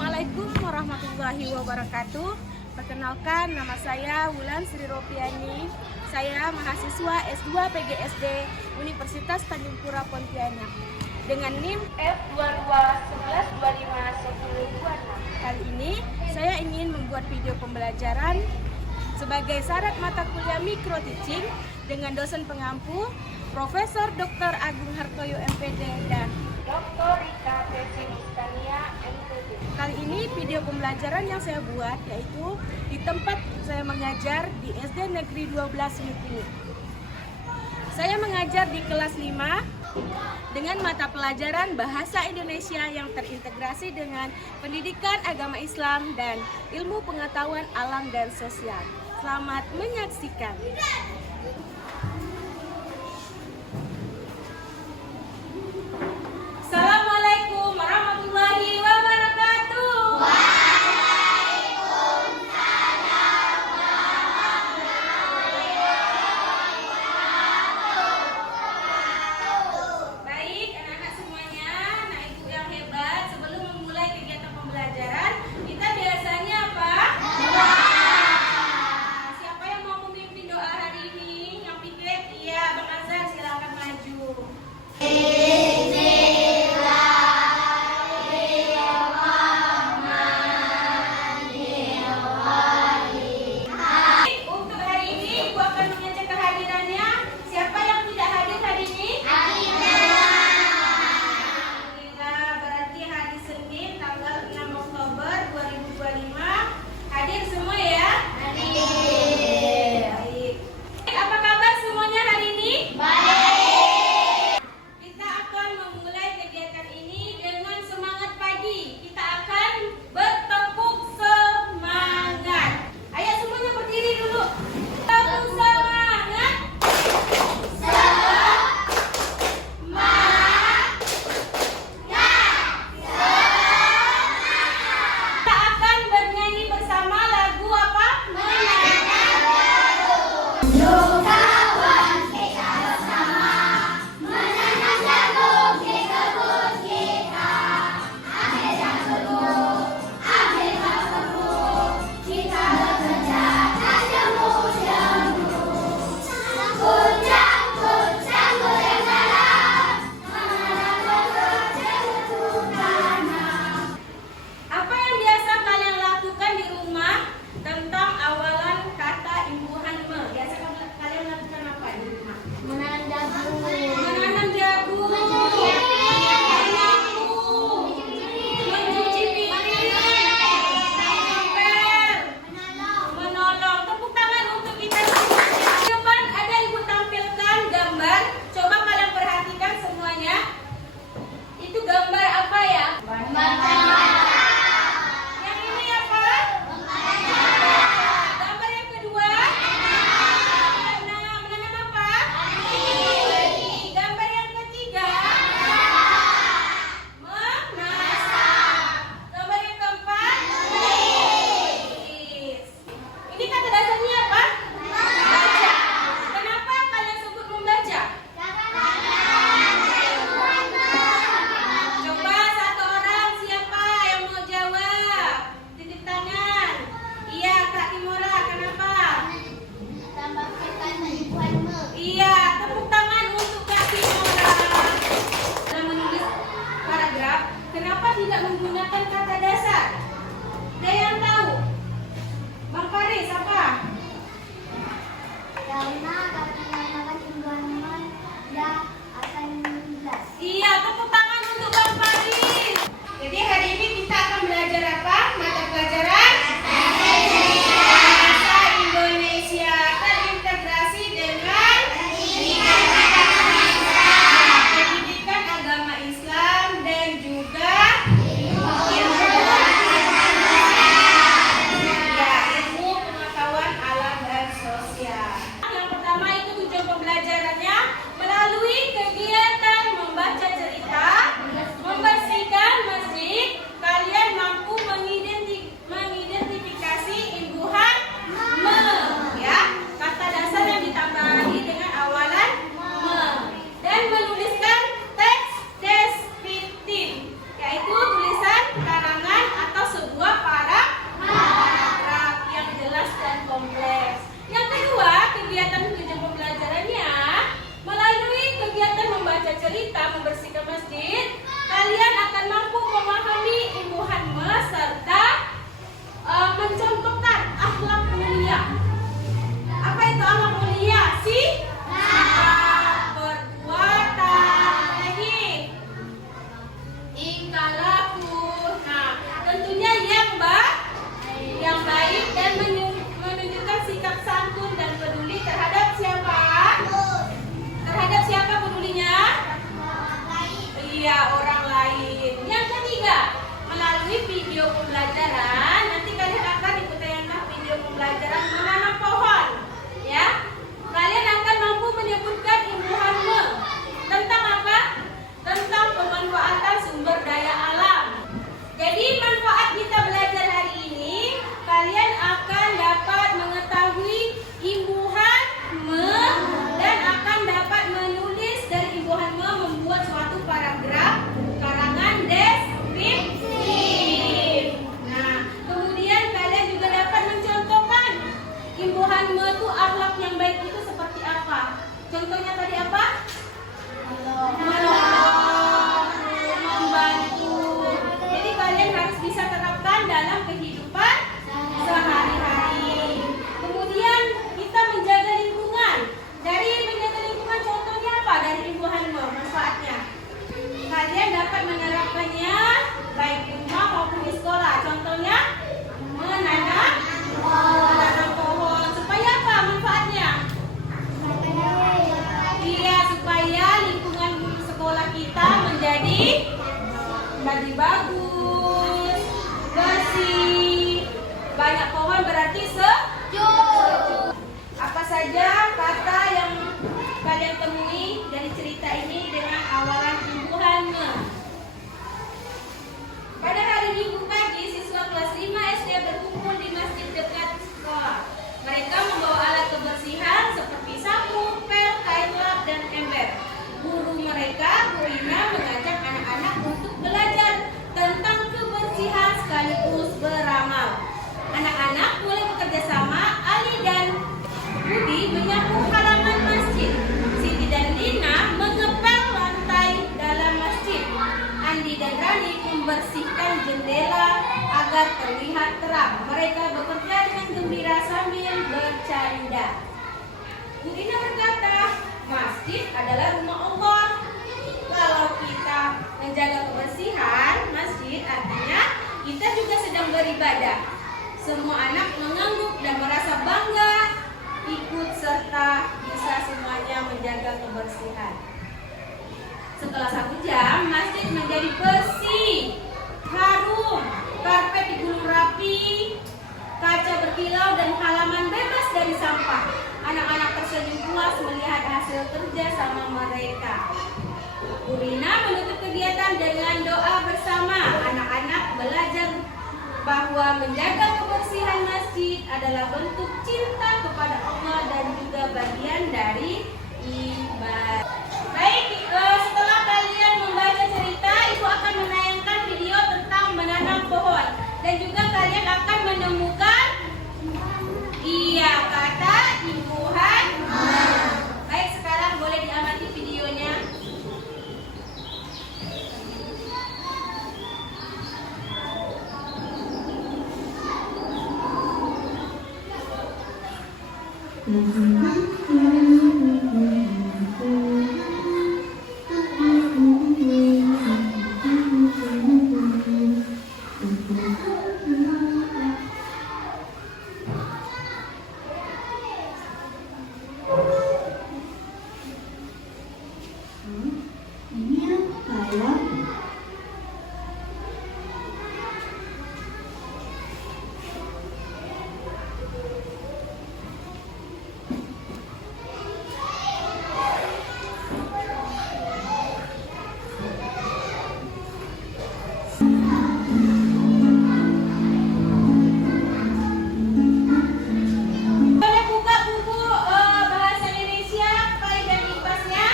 Assalamualaikum warahmatullahi wabarakatuh. Perkenalkan, nama saya Wulan Sri Ropiani. Saya mahasiswa S2 PGSD Universitas Tanjung Pura Pontianak dengan NIM F2211251026. Kali ini saya ingin membuat video pembelajaran sebagai syarat mata kuliah Micro Teaching dengan dosen pengampu Profesor Dr. Agung Hartoyo MPD dan Dr. Rika Tania MPD. Kali ini video pembelajaran yang saya buat yaitu di tempat saya mengajar di SD Negeri 12 Mukini. Saya mengajar di kelas 5 dengan mata pelajaran Bahasa Indonesia yang terintegrasi dengan Pendidikan Agama Islam dan Ilmu Pengetahuan Alam dan Sosial. Selamat menyaksikan. Assalamualaikum warahmatullahi wabarakatuh. Waalaikumsalam warahmatullahi wabarakatuh. Baik, anak-anak semuanya, anak ibu yang hebat, sebelum memulai kegiatan pembelajaran, kita biasanya apa? Doa. Siapa yang mau memimpin doa hari ini? Yang pikir? Iya, Bang Azhar, silakan maju. Tidak menggunakan kata dasar. Ada yang tahu? Bang Faris apa? Karena dapat menggunakan jumlah dan akan jelas. Iya, tepuk tangan untuk Bang Faris. Jadi hari ini kita akan belajar apa? Mata pelajaran Bahasa Indonesia terintegrasi dengan Pendidikan Agama Islam dan juga ilmu pengetahuan alam dan sosial. Yang pertama itu tujuan pembelajarannya melalui bersikap santun dan peduli terhadap siapa? Terhadap siapa pedulinya? Iya, orang lain. Yang ketiga, melalui video pembelajaran, nanti kalian akan ikutkan video pembelajaran menanam pohon. Ya, kalian akan mampu menyebutkan imbuhan tentang apa? Tentang pemanfaatan sumber daya alam. Jadi manfaat kita belajar hari ini, kalian akan dapat mengetahui imbuhan dan akan dapat menulis dari imbuhan membuat suatu paragraf karangan deskriptif. Nah, kemudian kalian juga dapat mencontohkan imbuhan itu akhlak yang baik itu seperti apa. Contohnya tadi apa? Menolong, membantu. Jadi kalian harus bisa terapkan dalam kehidupan sehari-hari. Kemudian kita menjaga lingkungan. Dari menjaga lingkungan contohnya apa? Dari imbuhan manfaatnya. Kalian dapat menerapkannya baik di rumah maupun di sekolah. Contohnya menanam pohon. Supaya apa manfaatnya? Iya, supaya lingkungan sekolah kita menjadi bagus, bersih. Banyak pohon berarti sejuk. Apa saja kata yang kalian temui dari cerita ini dengan awalan imbuhan? Pada hari Minggu pagi, siswa kelas 5 SD berkumpul di masjid dekat sekolah. Mereka membawa alat kebersihan seperti sapu, pel, kain lap, dan ember. Guru mereka, Bu Rina, mengajak anak-anak untuk belajar tentang kebersihan sekaligus beramal. Anak-anak mulai bekerja sama. Ali dan Budi menyapu halaman masjid. Siti dan Lina mengepel lantai dalam masjid. Andi dan Rani membersihkan jendela agar terlihat terang. Mereka bekerja dengan gembira sambil bercanda. Bu Rina berkata, masjid adalah rumah Allah. Kalau kita menjaga kebersihan masjid, artinya kita juga sedang beribadah. Semua anak mengangguk dan merasa bangga ikut serta bisa semuanya menjaga kebersihan. Setelah 1 jam, masjid menjadi bersih, harum, karpet digulung rapi, kaca berkilau dan halaman bebas dari sampah. Anak-anak tersenyum puas melihat hasil kerja sama mereka. Bu Rina menutup kegiatan dengan doa bersama. Anak-anak belajar bahwa menjaga kebersihan masjid adalah bentuk cinta kepada Allah dan juga bagian dari ibadah. Baik, setelah kalian membaca cerita, Ibu akan menayangkan video tentang menanam pohon. Dan juga kalian akan menemukan kata imbuhan. Baik, sekarang boleh diamati videonya. Ini apa ya? Boleh buka buku bahasa Indonesia, Pai dan Ipasnya.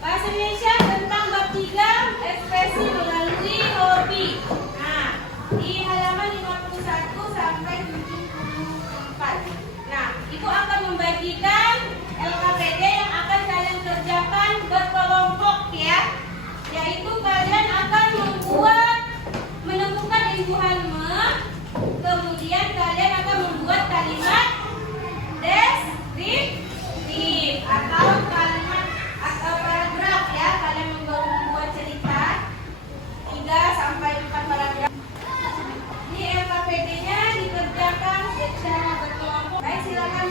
Bahasa Indonesia tentang bab 3, ekspresi melalui hobi. Nah, di halaman 51 sampai 74. Nah, Ibu akan membagikan LKPD yang akan kalian kerjakan berkelompok ya. Yaitu kalian akan menemukan imbuhan kemudian kalian akan membuat kalimat deskriptif atau kalimat atau paragraf ya. Kalian membuat cerita 3 sampai 4 paragraf. Ini LKPD-nya dikerjakan secara berkelompok. Baik, silakan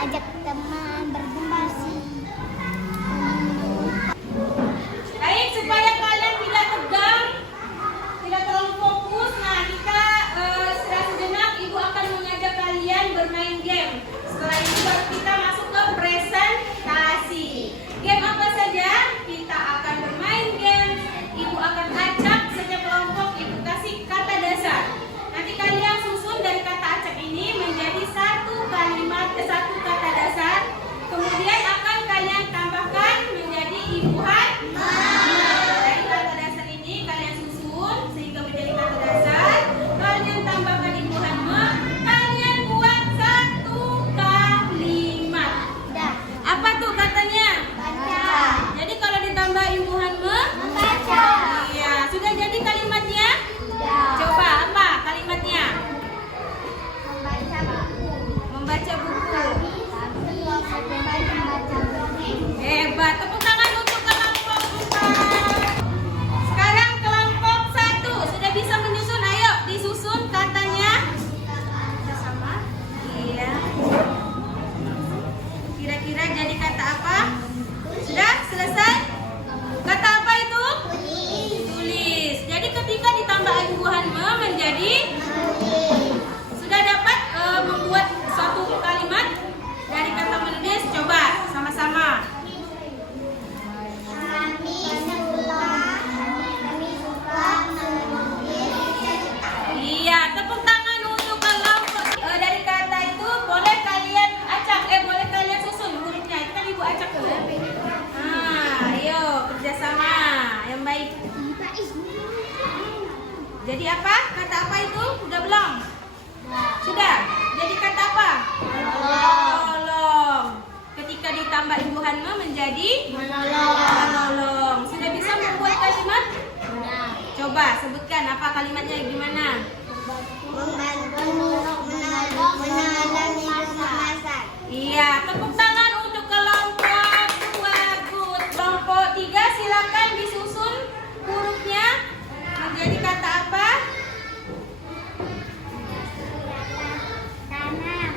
mengajak teman berdiskusi. Baik, supaya kalian tidak tegang, tidak terlalu fokus. Nah, kita istirahat sejenak. Ibu akan mengajak kalian bermain game. Setelah itu baru kita masuk ke presentasi. Game apa saja? Kita akan bermain game. Ibu akan acak setiap kelompok. Ibu kasih kata dasar. Nanti kalian susun dari kata acak ini menjadi satu kata dasar. Kemudian akan kalian tambahkan menjadi imbuhan. Dari kata dasar ini kalian susun sehingga menjadi kata dasar. Kalian tambahkan imbuhan me. Kalian buat satu kalimat. Apa tuh katanya? Baca. Jadi kalau ditambah imbuhan me, Membaca. iya, sudah jadi kalimatnya? Ya. Coba apa kalimatnya? Membaca buku. Membaca buku. Kami membaca dongeng. Hebat, tepuk tangan untuk kelompok 4. Sekarang kelompok 1 sudah bisa menyusun, ayo disusun katanya. Sama. Iya. Kira-kira jadi kata apa? Sudah selesai? Kata apa itu? Tulis. Jadi ketika ditambah imbuhan me menjadi sudah dapat membuat suatu kalimat dari kata menulis. Coba sama-sama. Kami suka menulis. Iya, tepuk tangan untuk kelompok. Dari kata itu boleh kalian acak, boleh kalian susun hurufnya. Itu kan ibu acak tuh. Nah, ayo kerjasama yang baik. Jadi apa? Kata apa itu? Udah belum? Sudah. Jadi kata apa? Menolong. Ketika ditambah imbuhan me menjadi menolong. Sudah bisa membuat kalimat? Coba sebutkan apa kalimatnya gimana? Iya, tepuk tangan untuk kelompok 2. Good. Kelompok 3 silakan disusun hurufnya menjadi kata apa? Tanam.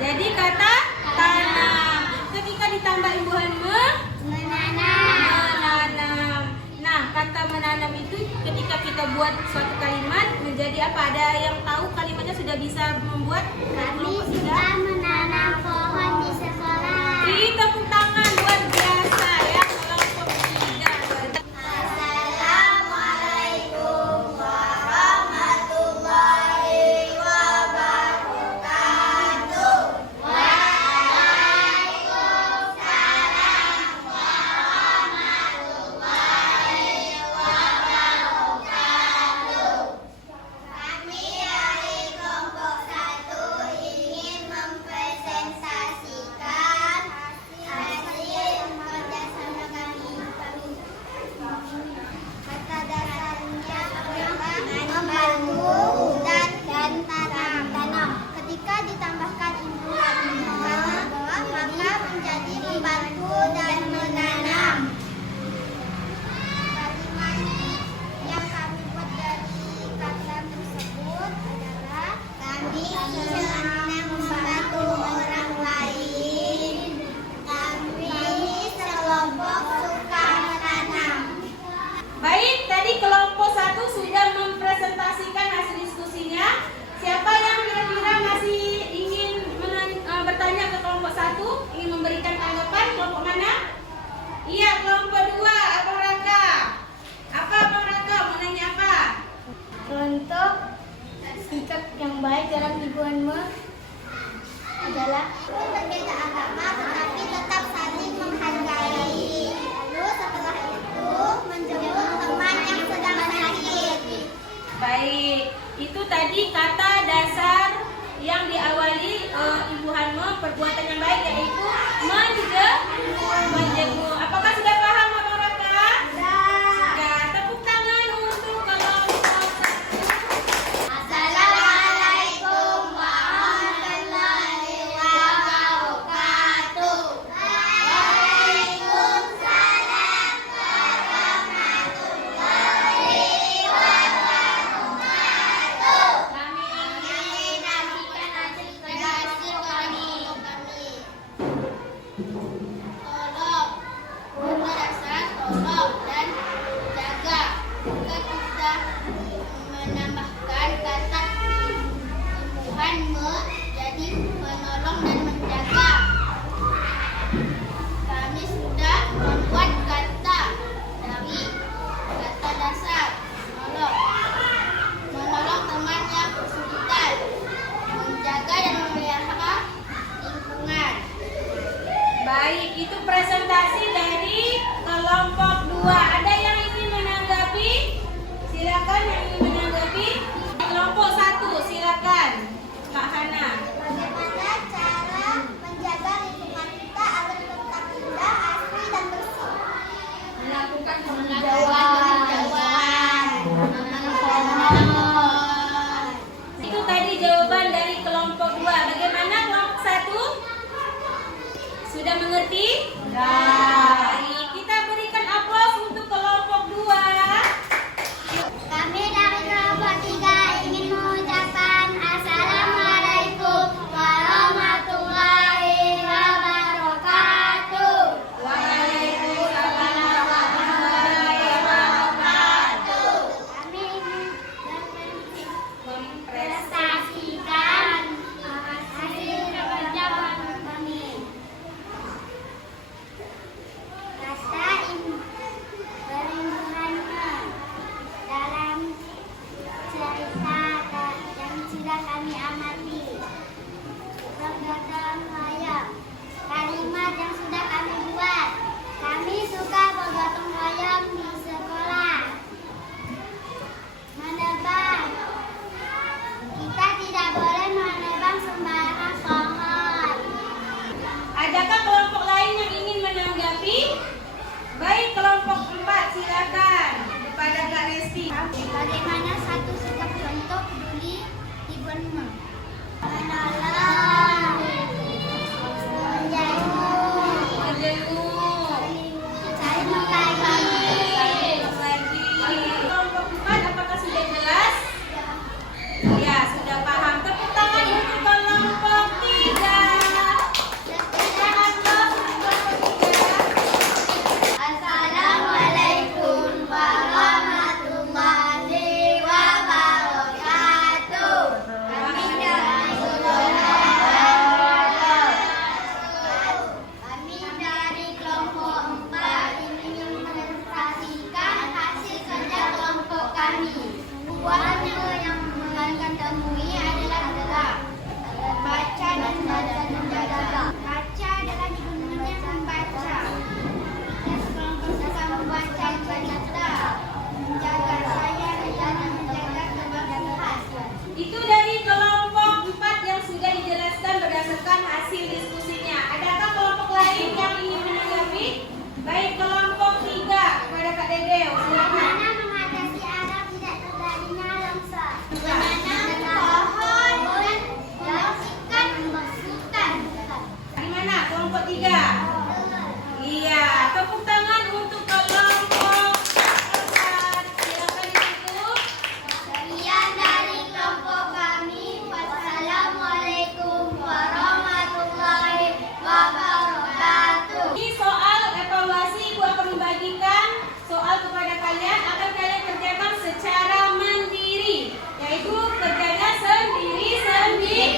Jadi kata tanam. Ketika ditambah imbuhan me, menanam. Nah, kata menanam itu ketika kita buat suatu kalimat menjadi apa? Ada yang tahu kalimatnya sudah bisa membuat? Kami Kelompok suka tiga? menanam pohon di sekolah. Tepuk tangan luar biasa ya kelompok 3. Assalamualaikum warahmatullahi wabarakatuh. Waalaikumsalam warahmatullahi wabarakatuh. Kami dari kelompok 1 ingin mempresentasikan hasil kerjasama kami. Kata dasarnya membantu dan tanam. Ketika ditambahkan imbuhan maka menjadi membantu dan menanam. Kalimat yang kami buat dari kata tersebut adalah kami senang membantu orang lain. Kami sekelompok suka menanam. Baik, tadi kelompok 1 sudah mempresentasikan hasil diskusinya. Siapa yang kira-kira masih ingin bertanya ke kelompok 1, ingin memberikan tanggapan? Kelompok mana? Iya, kelompok 2, Abang Raka. Apa Abang Raka? Mau nanya apa? Untuk sikap yang baik dalam hubungan adalah berbeda agama tetapi tetap saling menghargai. Lalu setelah itu menjemput teman yang sedang sakit. Baik, itu tadi kata dasar yang diawali imbuhan me, perbuatan yang baik yaitu menjenguk. Apakah sudah paham Abang Raka? Sudah. Tepuk tangan untuk kelompok 1. Assalamualaikum warahmatullahi wabarakatuh. Waalaikumsalam warahmatullahi wabarakatuh. Kami ingin menyampaikan hasil kerja kami. presentasi dari kelompok 2. Ada yang ingin menanggapi? Silakan yang ingin menanggapi. Kelompok 1, silakan Kak Hana. Bagaimana cara menjaga lingkungan kita agar tetap indah, asri, dan bersih? Melakukan Itu tadi jawaban dari kelompok 2. Bagaimana kelompok 1? Sudah mengerti? Baik, kita berikan aplaus untuk kelompok 2. Kami dari kelompok 3 ingin mengucapkan Assalamualaikum warahmatullahi wabarakatuh. Waalaikumsalam warahmatullahi wabarakatuh. Kami ingin mempresentasikan hasil kerja kami. Rasa perlindungannya dalam cerita yang sudah kami amati. Bergotong royong, kalimat yang sudah kami buat. Kami suka bergotong royong di sekolah. Menebang, kita tidak boleh menebang sembarang pohon. Adakah kelompok lain yang ingin menanggapi? Baik, kelompok 4 silakan kepada Kak Resti. Bagaimana satu sikap contoh peduli ibumu? Menolong, Menjenguk, saling menghargai. Kelompok 4 apakah sudah jelas? Ya, sudah paham. Tepuk tangan untuk kelompok 3. Assalamualaikum warahmatullahi wabarakatuh. Kami dari kelompok 4 ingin mempresentasikan hasil kerja kelompok kami. Buku yang akan temui adalah baca dan menjaga. Baca adalah gunanya membaca. Kelompok saya membaca menjaga saya dan menjaga kebersihan. Itu dari kelompok 4 yang sudah dijelaskan berdasarkan hasil diskusinya. Adakah kelompok lain yang ingin menanggapi? Baik, kelompok 3 kepada Kak Dedeo. Silakan. Bagaimana mengatasi agar tidak terjadinya longsor? Bagaimana pohon dan membersihkan? Di mana? Kelompok 3. Iya, tepuk tangan untuk kelompok 4. Silakan ditutup. Sekian dari kelompok kami. Wassalamualaikum warahmatullahi wabarakatuh. Ini soal evaluasi, Ibu akan membagikan soal kepada kalian agar kalian kerjakan secara mandiri, yaitu kerjanya sendiri-sendiri.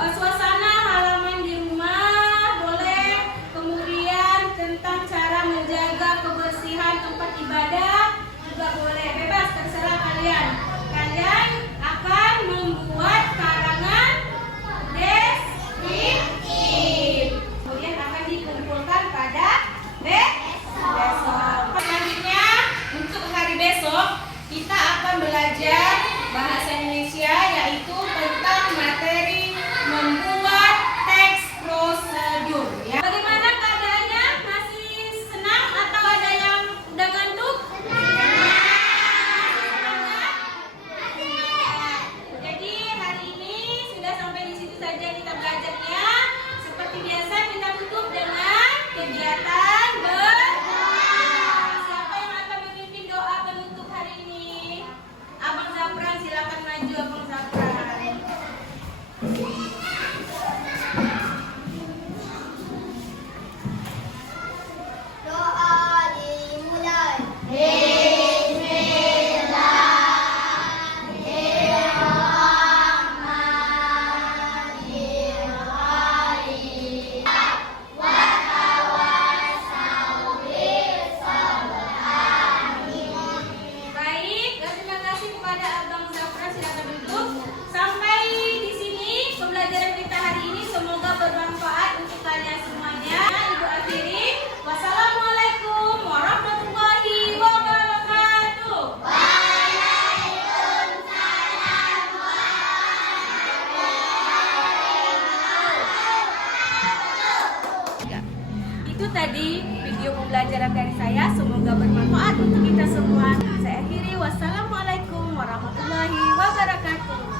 suasana halaman di rumah boleh, kemudian tentang cara menjaga kebersihan tempat ibadah juga boleh, bebas terserah kalian. Kalian akan membuat karangan deskriptif, kemudian akan dikumpulkan pada besok. Selanjutnya untuk hari besok kita akan belajar bahasa Indonesia, yaitu tentang materi membuat teks prosedur. Ya. Bagaimana keadaannya? Masih senang atau ada yang udah ngantuk? Jadi hari ini sudah sampai di situ saja kita belajarnya. Seperti biasa kita tutup dengan kegiatan siapa yang akan memimpin doa penutup hari ini? Abang Zafran, silakan maju Abang Zafran. Doa dimulai. Baik, terima kasih kepada Abang Zafran, silakan duduk. Sampai di sini pembelajaran kita hari ini, semoga bermanfaat untuk kalian semuanya. Ibu akhiri, wassalamualaikum warahmatullahi wabarakatuh. Itu tadi video pembelajaran dari saya, semoga bermanfaat untuk kita semua. Saya akhiri, wassalamualaikum warahmatullahi wabarakatuh.